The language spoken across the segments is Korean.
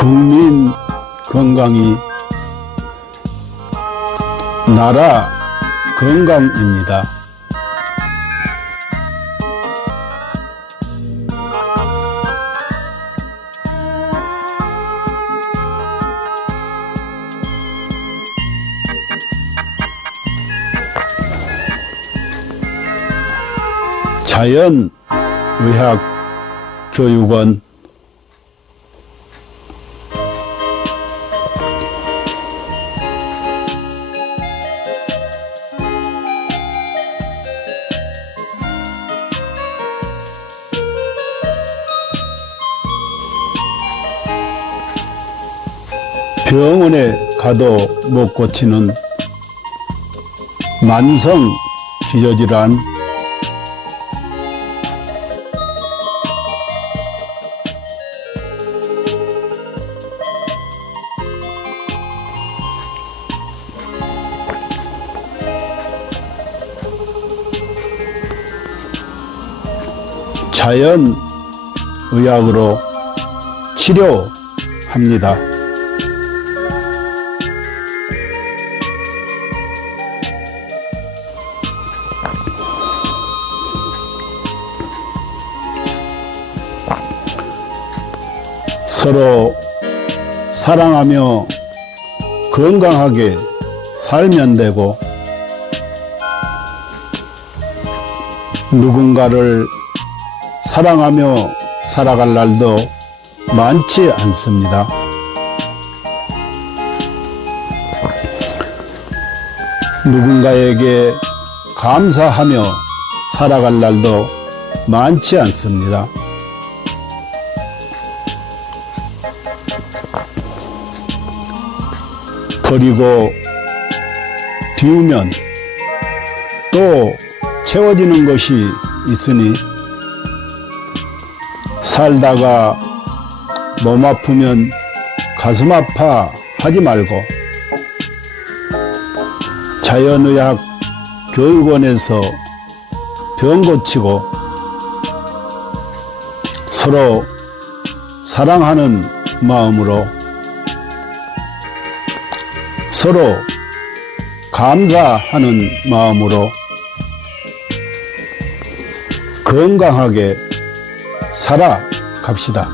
국민 건강이 나라 건강입니다. 자연의학교육원 병원에 가도 못 고치는 만성 기저질환, 자연의학으로 치료합니다. 서로 사랑하며 건강하게 살면 되고, 누군가를 사랑하며 살아갈 날도 많지 않습니다. 누군가에게 감사하며 살아갈 날도 많지 않습니다. 버리고 비우면 또 채워지는 것이 있으니, 살다가 몸 아프면 가슴 아파 하지 말고 자연의학 교육원에서 병 고치고 서로 사랑하는 마음으로, 서로 감사하는 마음으로 건강하게 살아갑시다.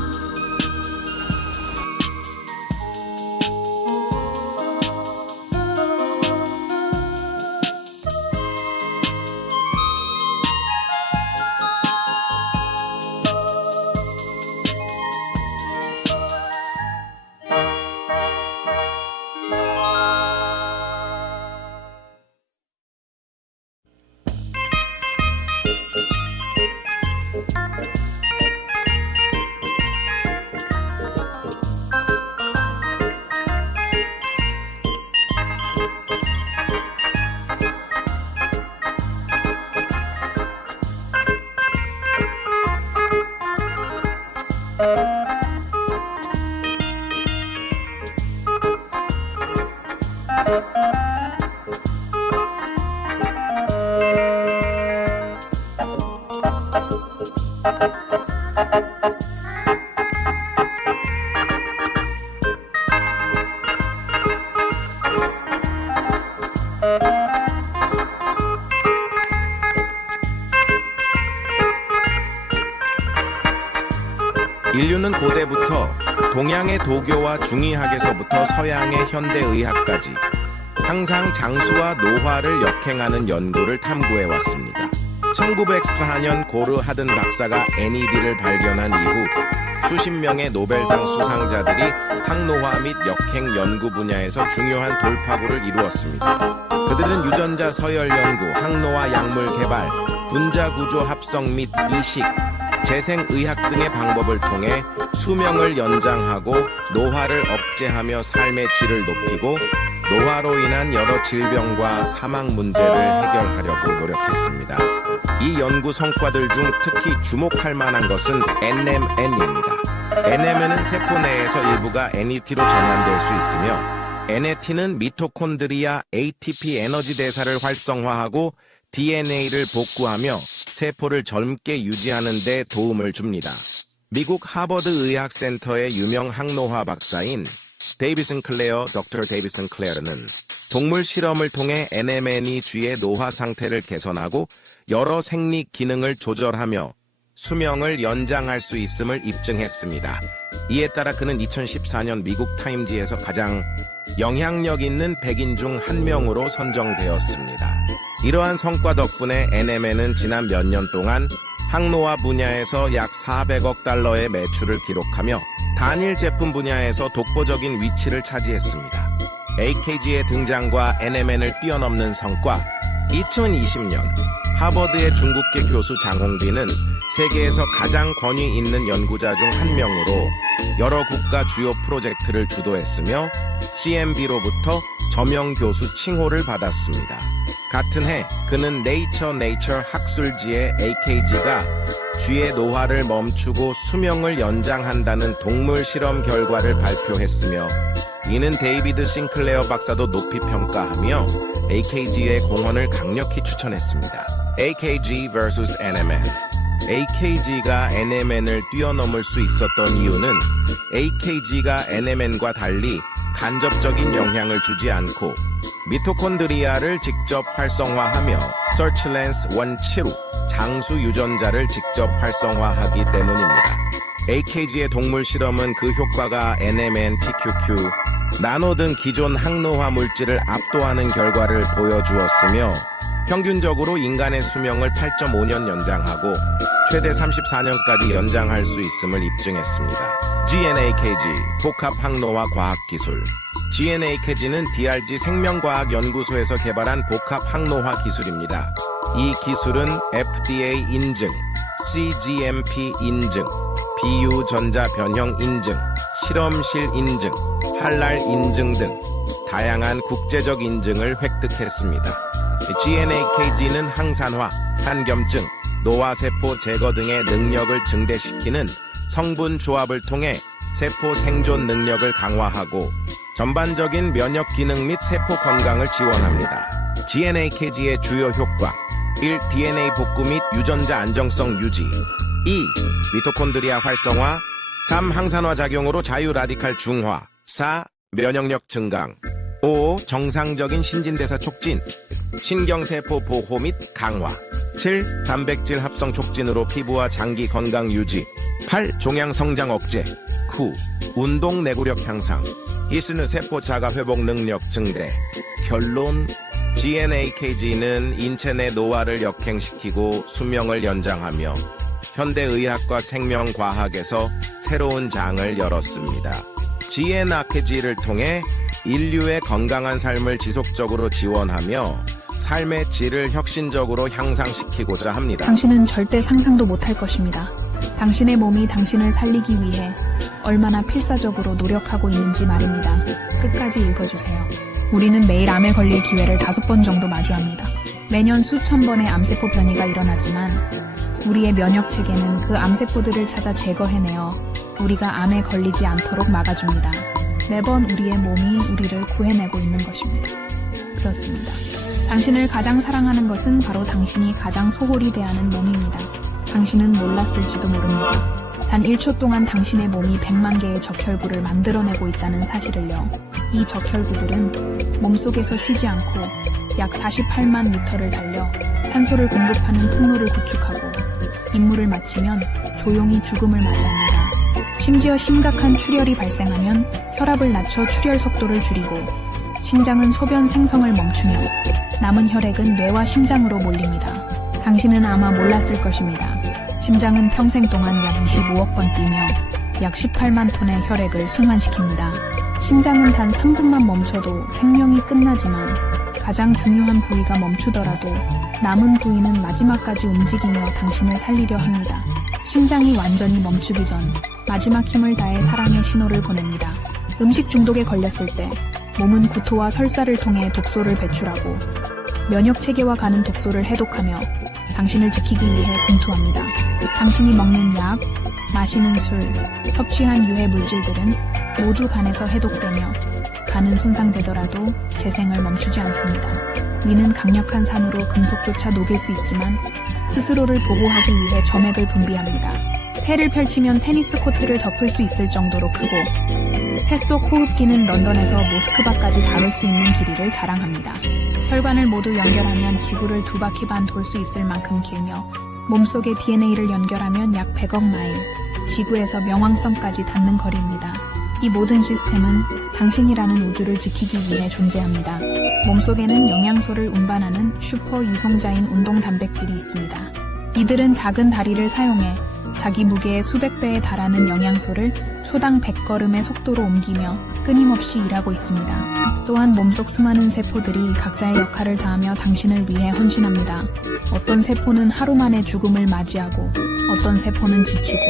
인류는 고대부터 동양의 도교와 중의학에서부터 서양의 현대의학까지 항상 장수와 노화를 역행하는 연구를 탐구해왔습니다. 1914년 고르 하든 박사가 NAD를 발견한 이후 수십 명의 노벨상 수상자들이 항노화 및 역행 연구 분야에서 중요한 돌파구를 이루었습니다. 그들은 유전자 서열 연구, 항노화 약물 개발, 분자 구조 합성 및 이식, 재생의학 등의 방법을 통해 수명을 연장하고 노화를 억제하며 삶의 질을 높이고 노화로 인한 여러 질병과 사망 문제를 해결하려고 노력했습니다. 이 연구 성과들 중 특히 주목할 만한 것은 NMN입니다. NMN은 세포 내에서 일부가 NET로 전환될 수 있으며, NAT는 미토콘드리아 ATP 에너지 대사를 활성화하고 DNA를 복구하며 세포를 젊게 유지하는 데 도움을 줍니다. 미국 하버드 의학센터의 유명 항노화 박사인 데이비슨 클레어, 덕터 데이비슨 클레어는 동물 실험을 통해 NMN이 쥐의 노화 상태를 개선하고 여러 생리 기능을 조절하며 수명을 연장할 수 있음을 입증했습니다. 이에 따라 그는 2014년 미국 타임지에서 가장 영향력 있는 100인 중 한 명으로 선정되었습니다. 이러한 성과 덕분에 NMN은 지난 몇 년 동안 항노화 분야에서 약 400억 달러의 매출을 기록하며 단일 제품 분야에서 독보적인 위치를 차지했습니다. AKG의 등장과 NMN을 뛰어넘는 성과. 2020년 하버드의 중국계 교수 장홍빈은 세계에서 가장 권위 있는 연구자 중 한 명으로 여러 국가 주요 프로젝트를 주도했으며 CMB로부터 저명 교수 칭호를 받았습니다. 같은 해 그는 네이처 학술지에 AKG가 쥐의 노화를 멈추고 수명을 연장한다는 동물 실험 결과를 발표했으며 이는 데이비드 싱클레어 박사도 높이 평가하며 AKG의 공헌을 강력히 추천했습니다. AKG vs NMN. AKG가 NMN을 뛰어넘을 수 있었던 이유는 AKG가 NMN과 달리 간접적인 영향을 주지 않고 미토콘드리아를 직접 활성화하며 서치랜스 원치루 장수 유전자를 직접 활성화하기 때문입니다. AKG의 동물 실험은 그 효과가 NMN, PQQ, 나노 등 기존 항노화 물질을 압도하는 결과를 보여주었으며 평균적으로 인간의 수명을 8.5년 연장하고 최대 34년까지 연장할 수 있음을 입증했습니다. GNAKG, 복합 항노화 과학기술. GNAKG는 DRG 생명과학연구소에서 개발한 복합 항노화 기술입니다. 이 기술은 FDA 인증, CGMP 인증, 비유전자 변형 인증, 실험실 인증, 할랄 인증 등 다양한 국제적 인증을 획득했습니다. GNAKG는 항산화, 한겸증, 노화세포 제거 등의 능력을 증대시키는 성분 조합을 통해 세포 생존 능력을 강화하고 전반적인 면역 기능 및 세포 건강을 지원합니다. GNAKG의 주요 효과 1. DNA 복구 및 유전자 안정성 유지 2. 미토콘드리아 활성화 3. 항산화 작용으로 자유 라디칼 중화 4. 면역력 증강 5. 정상적인 신진대사 촉진 신경세포 보호 및 강화 7. 단백질 합성 촉진으로 피부와 장기 건강 유지 8. 종양 성장 억제 9. 운동 내구력 향상 이스는 세포 자가 회복 능력 증대 결론 GNAKG는 인체 내 노화를 역행시키고 수명을 연장하며 현대의학과 생명과학에서 새로운 장을 열었습니다. GNAKG를 통해 인류의 건강한 삶을 지속적으로 지원하며 삶의 질을 혁신적으로 향상시키고자 합니다. 당신은 절대 상상도 못할 것입니다. 당신의 몸이 당신을 살리기 위해 얼마나 필사적으로 노력하고 있는지 말입니다. 끝까지 읽어주세요. 우리는 매일 암에 걸릴 기회를 5번 정도 마주합니다. 매년 수천 번의 암세포 변이가 일어나지만 우리의 면역 체계는 그 암세포들을 찾아 제거해내어 우리가 암에 걸리지 않도록 막아줍니다. 매번 우리의 몸이 우리를 구해내고 있는 것입니다. 그렇습니다. 당신을 가장 사랑하는 것은 바로 당신이 가장 소홀히 대하는 몸입니다. 당신은 몰랐을지도 모릅니다. 단 1초 동안 당신의 몸이 100만 개의 적혈구를 만들어내고 있다는 사실을요. 이 적혈구들은 몸속에서 쉬지 않고 약 48만 미터를 달려 산소를 공급하는 통로를 구축하고 임무를 마치면 조용히 죽음을 맞이합니다. 심지어 심각한 출혈이 발생하면 혈압을 낮춰 출혈 속도를 줄이고 신장은 소변 생성을 멈추며 남은 혈액은 뇌와 심장으로 몰립니다. 당신은 아마 몰랐을 것입니다. 심장은 평생 동안 약 25억 번 뛰며 약 18만 톤의 혈액을 순환시킵니다. 심장은 단 3분만 멈춰도 생명이 끝나지만 가장 중요한 부위가 멈추더라도 남은 부위는 마지막까지 움직이며 당신을 살리려 합니다. 심장이 완전히 멈추기 전 마지막 힘을 다해 사랑의 신호를 보냅니다. 음식 중독에 걸렸을 때 몸은 구토와 설사를 통해 독소를 배출하고 면역 체계와 가는 독소를 해독하며 당신을 지키기 위해 분투합니다. 당신이 먹는 약, 마시는 술, 섭취한 유해 물질들은 모두 간에서 해독되며 간은 손상되더라도 재생을 멈추지 않습니다. 위는 강력한 산으로 금속조차 녹일 수 있지만 스스로를 보호하기 위해 점액을 분비합니다. 폐를 펼치면 테니스 코트를 덮을 수 있을 정도로 크고 폐 속 호흡기는 런던에서 모스크바까지 닿을 수 있는 길이를 자랑합니다. 혈관을 모두 연결하면 지구를 2바퀴 반 돌 수 있을 만큼 길며 몸속의 DNA를 연결하면 약 100억 마일, 지구에서 명왕성까지 닿는 거리입니다. 이 모든 시스템은 당신이라는 우주를 지키기 위해 존재합니다. 몸속에는 영양소를 운반하는 슈퍼 이송자인 운동 단백질이 있습니다. 이들은 작은 다리를 사용해 자기 무게의 수백 배에 달하는 영양소를 초당 100걸음의 속도로 옮기며 끊임없이 일하고 있습니다. 또한 몸속 수많은 세포들이 각자의 역할을 다하며 당신을 위해 헌신합니다. 어떤 세포는 하루 만에 죽음을 맞이하고 어떤 세포는 지치고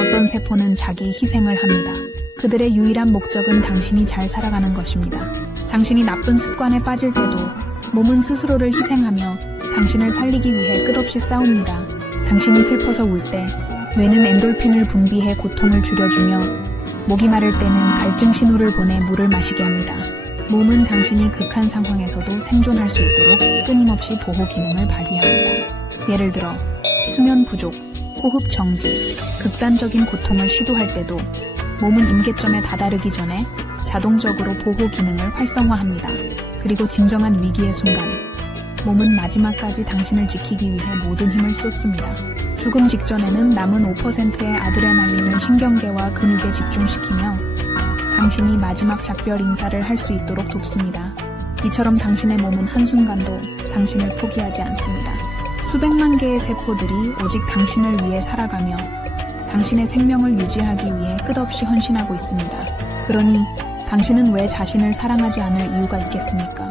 어떤 세포는 자기 희생을 합니다. 그들의 유일한 목적은 당신이 잘 살아가는 것입니다. 당신이 나쁜 습관에 빠질 때도 몸은 스스로를 희생하며 당신을 살리기 위해 끝없이 싸웁니다. 당신이 슬퍼서 울 때 뇌는 엔돌핀을 분비해 고통을 줄여주며 목이 마를 때는 갈증 신호를 보내 물을 마시게 합니다. 몸은 당신이 극한 상황에서도 생존할 수 있도록 끊임없이 보호 기능을 발휘합니다. 예를 들어 수면 부족, 호흡 정지, 극단적인 고통을 시도할 때도 몸은 임계점에 다다르기 전에 자동적으로 보호 기능을 활성화합니다. 그리고 진정한 위기의 순간, 몸은 마지막까지 당신을 지키기 위해 모든 힘을 쏟습니다. 죽음 직전에는 남은 5%의 아드레날린을 신경계와 근육에 집중시키며 당신이 마지막 작별 인사를 할 수 있도록 돕습니다. 이처럼 당신의 몸은 한순간도 당신을 포기하지 않습니다. 수백만 개의 세포들이 오직 당신을 위해 살아가며 당신의 생명을 유지하기 위해 끝없이 헌신하고 있습니다. 그러니 당신은 왜 자신을 사랑하지 않을 이유가 있겠습니까?